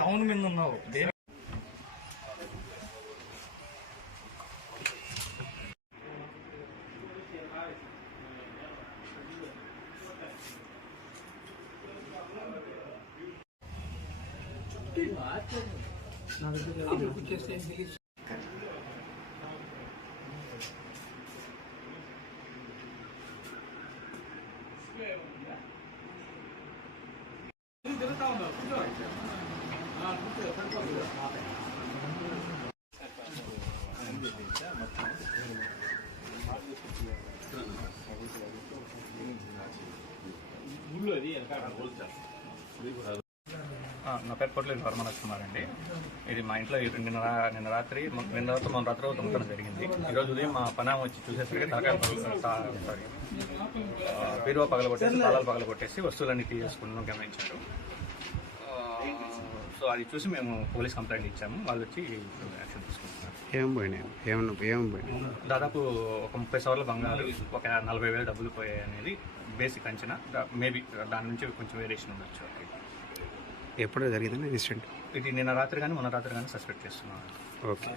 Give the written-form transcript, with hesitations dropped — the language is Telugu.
టౌన్ మీద ఉన్నావు. నా పేరు పొట్లేని వర్మలక్ష్మార్ అండి. ఇది మా ఇంట్లో నిన్న రాత్రి మొన్న రాత్రి దొంగతనం జరిగింది. ఈరోజు ఉదయం మా పని వచ్చి చూసేసరికి తలకాయ బీరువా పగలగొట్టేసి తాళాలు పగలగొట్టేసి వస్తువులన్నీ తీసేసుకున్నాం గమనించారు. సో అది చూసి మేము పోలీస్ కంప్లైంట్ ఇచ్చాము. వాళ్ళు వచ్చి యాక్షన్ తీసుకుంటున్నారు. దాదాపు ఒక 30 సవర్ల బంగారు, ఒక 40,000 డబ్బులు పోయాయి అనేది బేసిక్ అంచనా. మేబీ దాని నుంచి కొంచెం వేరియేషన్ ఉండొచ్చు. ఎప్పుడు జరిగింది ఇన్సిడెంట్? ఇది నిన్న రాత్రి కానీ మొన్న రాత్రి కానీ సస్పెక్ట్ చేస్తున్నాను. ఓకే.